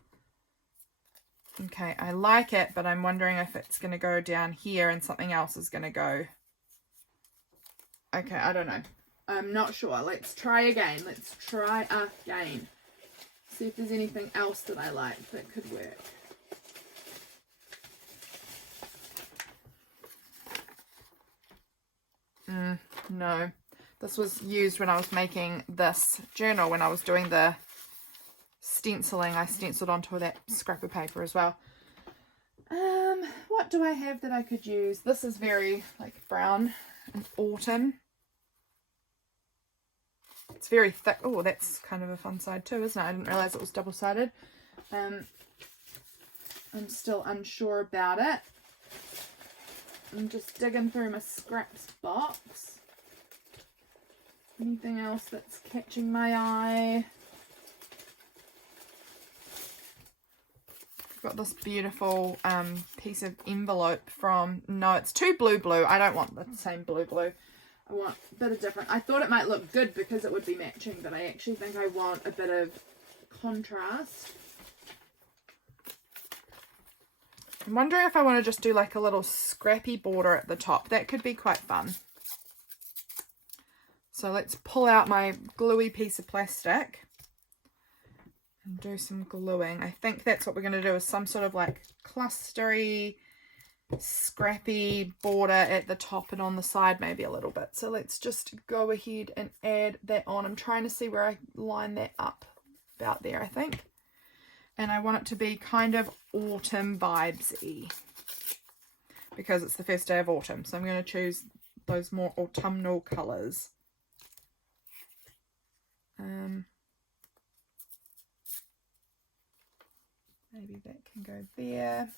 okay, I like it, but I'm wondering if it's going to go down here and something else is going to go. Okay, I don't know. I'm not sure. Let's try again. Let's try again. See if there's anything else that I like that could work. No. This was used when I was making this journal, when I was doing the stenciling. I stenciled onto that scrap of paper as well. What do I have that I could use? This is very like brown and autumn. It's very thick. Oh, that's kind of a fun side too, isn't it? I didn't realize it was double-sided. I'm still unsure about it. I'm just digging through my scraps box. Anything else that's catching my eye? I've got this beautiful piece of envelope from, no, it's too blue. I don't want the same blue. I want a bit of different. I thought it might look good because it would be matching, but I actually think I want a bit of contrast. I'm wondering if I want to just do like a little scrappy border at the top. That could be quite fun. So let's pull out my gluey piece of plastic and do some gluing. I think that's what we're going to do, is some sort of like clustery scrappy border at the top and on the side maybe a little bit. So let's just go ahead and add that on. I'm trying to see where I line that up, about there I think. And I want it to be kind of autumn vibes-y because it's the first day of autumn. So I'm going to choose those more autumnal colours. Maybe that can go there.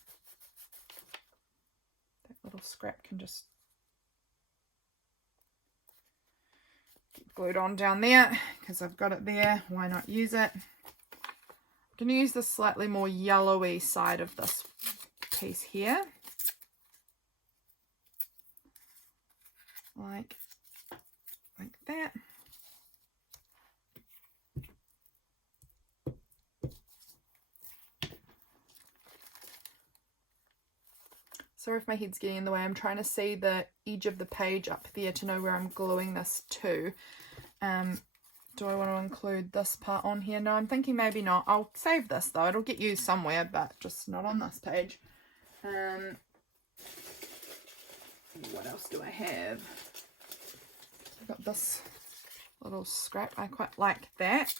That little scrap can just get glued on down there because I've got it there. Why not use it? I'm going to use the slightly more yellowy side of this piece here. Like that. Sorry if my head's getting in the way. I'm trying to see the edge of the page up there to know where I'm gluing this to. Do I want to include this part on here? No, I'm thinking maybe not. I'll save this though. It'll get used somewhere, but just not on this page. What else do I have? I've got this little scrap. I quite like that.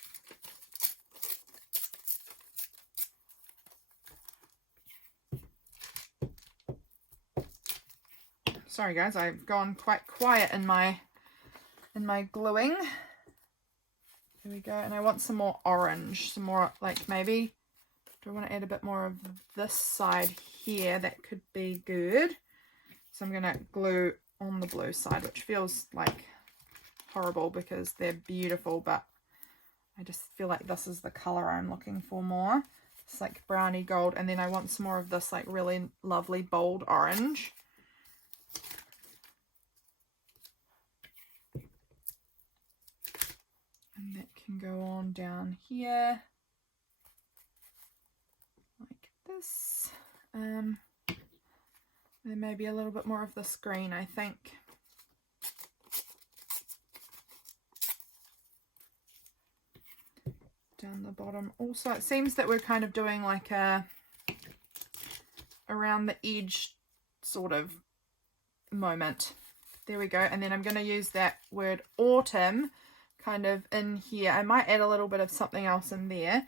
Sorry guys, I've gone quite quiet in my gluing. There we go. And I want some more orange, some more, like maybe, do I want to add a bit more of this side here? That could be good. So I'm going to glue on the blue side, which feels like horrible because they're beautiful, but I just feel like this is the color I'm looking for more. It's like browny gold, and then I want some more of this like really lovely bold orange. And that can go on down here like this. There may be a little bit more of this green, I think. Down the bottom. Also, it seems that we're kind of doing like a around the edge sort of moment. There we go. And then I'm going to use that word autumn kind of in here. I might add a little bit of something else in there.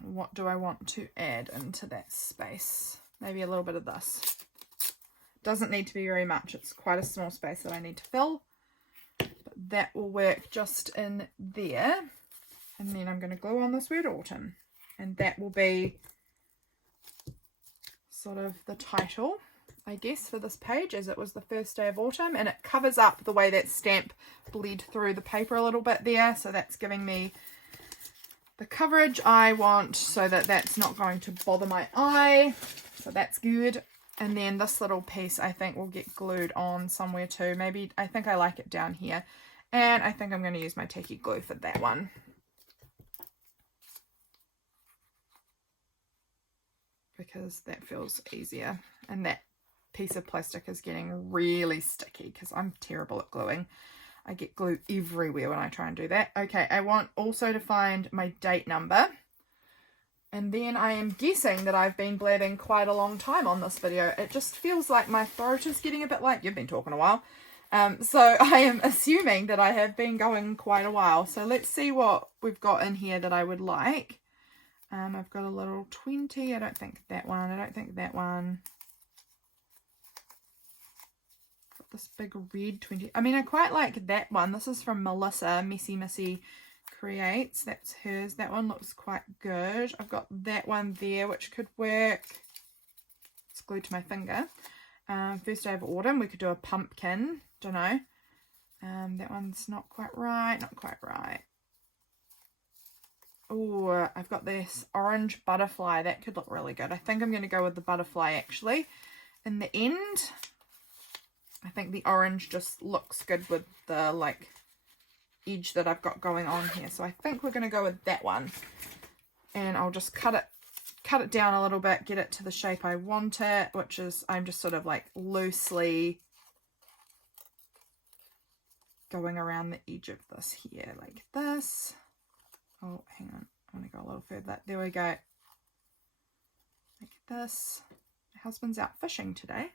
What do I want to add into that space? Maybe a little bit of this. Doesn't need to be very much. It's quite a small space that I need to fill. But that will work just in there. And then I'm going to glue on this word autumn. And that will be sort of the title, I guess, for this page, as it was the first day of autumn. And it covers up the way that stamp bled through the paper a little bit there. So that's giving me the coverage I want so that that's not going to bother my eye. So that's good. And then this little piece I think will get glued on somewhere too. Maybe, I think I like it down here. And I think I'm going to use my tacky glue for that one. Because that feels easier. And that piece of plastic is getting really sticky because I'm terrible at gluing. I get glue everywhere when I try and do that. Okay, I want also to find my date number. And then I am guessing that I've been blabbing quite a long time on this video. It just feels like my throat is getting a bit like, you've been talking a while. So I am assuming that I have been going quite a while. So let's see what we've got in here that I would like. I've got a little 20. I don't think that one. I don't think that one. Got this big red 20. I mean, I quite like that one. This is from Melissa, Messy Missy Creates. That's hers. That one looks quite good. I've got that one there, which could work. It's glued to my finger. First day of autumn, we could do a pumpkin. Don't know. That one's not quite right. Not quite right. Oh, I've got this orange butterfly. That could look really good. I think I'm going to go with the butterfly actually. In the end, I think the orange just looks good with the like edge that I've got going on here. So I think we're going to go with that one. And I'll just cut it down a little bit, get it to the shape I want it, which is, I'm just sort of like loosely going around the edge of this here like this. Oh, hang on. I want to go a little further. There we go. Like this. husband's out fishing today.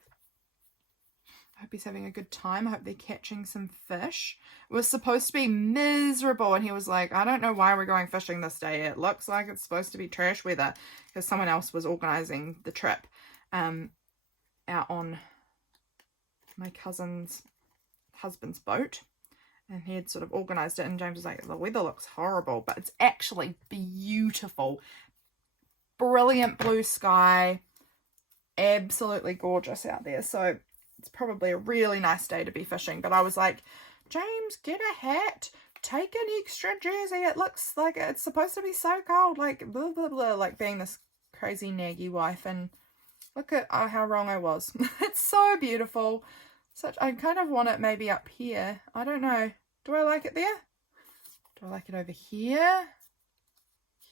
I hope he's having a good time. I hope they're catching some fish. It was supposed to be miserable, and he was like, I don't know why we're going fishing this day. It looks like it's supposed to be trash weather, because someone else was organising the trip out on my cousin's husband's boat, and he had sort of organised it, and James was like, the weather looks horrible, but it's actually beautiful. Brilliant blue sky, absolutely gorgeous out there. So it's probably a really nice day to be fishing. But I was like, James, get a hat, take an extra jersey. It looks like it's supposed to be so cold, like blah, blah, blah, like being this crazy naggy wife. And look at how wrong I was. It's so beautiful. I kind of want it maybe up here. I don't know. Do I like it there? Do I like it over here?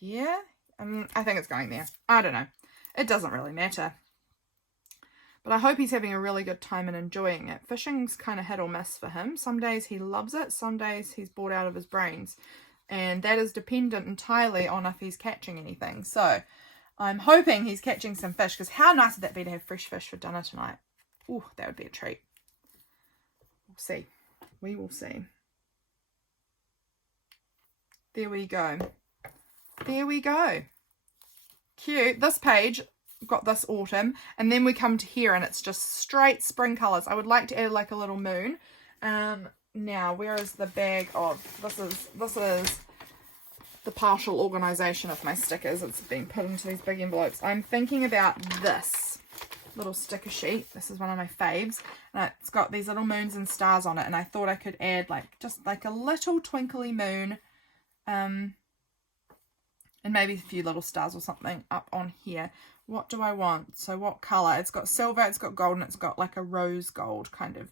Here? I think it's going there. I don't know. It doesn't really matter. But I hope he's having a really good time and enjoying it. Fishing's kind of hit or miss for him. Some days he loves it. Some days he's bored out of his brains. And that is dependent entirely on if he's catching anything. So I'm hoping he's catching some fish. Because how nice would that be to have fresh fish for dinner tonight? Ooh, that would be a treat. We'll see. We will see. There we go. There we go. Cute. This page got this autumn, and then we come to here and it's just straight spring colors. I would like to add like a little moon. Now where is the bag of this is the partial organization of my stickers. It's been put into these big envelopes. I'm thinking about this little sticker sheet. This is one of my faves, and it's got these little moons and stars on it, and I thought I could add like just like a little twinkly moon, and maybe a few little stars or something up on here. What do I want? So what color? It's got silver, it's got gold, and it's got like a rose gold kind of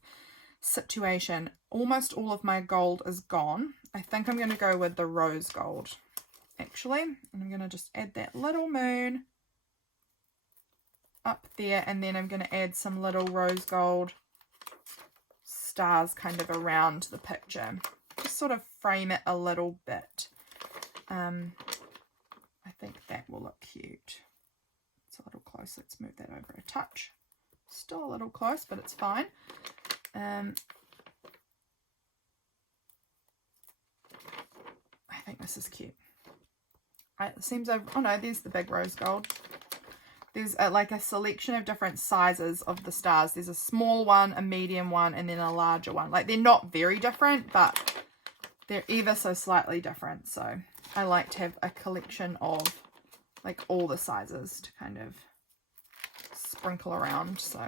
situation. Almost all of my gold is gone. I think I'm going to go with the rose gold, actually. And I'm going to just add that little moon up there, and then I'm going to add some little rose gold stars kind of around the picture. Just sort of frame it a little bit. I think that will look cute. It's a little close. Let's move that over a touch. Still a little close, but it's fine. I think this is cute. It seems over. Oh no, there's the big rose gold. There's like a selection of different sizes of the stars. There's a small one, a medium one, and then a larger one. Like they're not very different, but they're ever so slightly different. So I like to have a collection of like all the sizes to kind of sprinkle around. So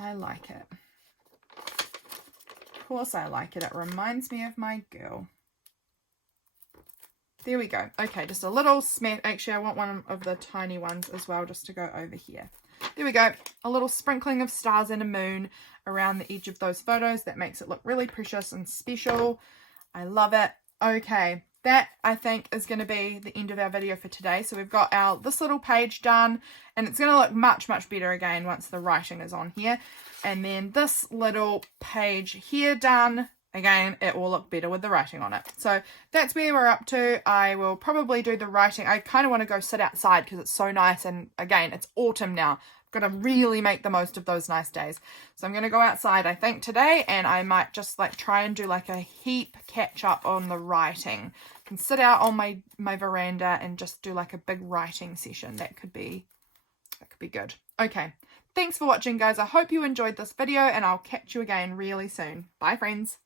I like it. Of course I like it. It reminds me of my girl. There we go. Okay, just a little smash. Actually, I want one of the tiny ones as well, just to go over here. There we go. A little sprinkling of stars and a moon around the edge of those photos. That makes it look really precious and special. I love it. Okay, that I think is going to be the end of our video for today. So we've got this little page done, and it's going to look much better again once the writing is on here. And then this little page here done. Again, it will look better with the writing on it. So that's where we're up to. I will probably do the writing. I kind of want to go sit outside because it's so nice. And again, it's autumn now. I've got to really make the most of those nice days. So I'm going to go outside, I think, today. And I might just like try and do like a heap catch up on the writing. I can sit out on my veranda and just do like a big writing session. That could be good. Okay. Thanks for watching, guys. I hope you enjoyed this video, and I'll catch you again really soon. Bye, friends.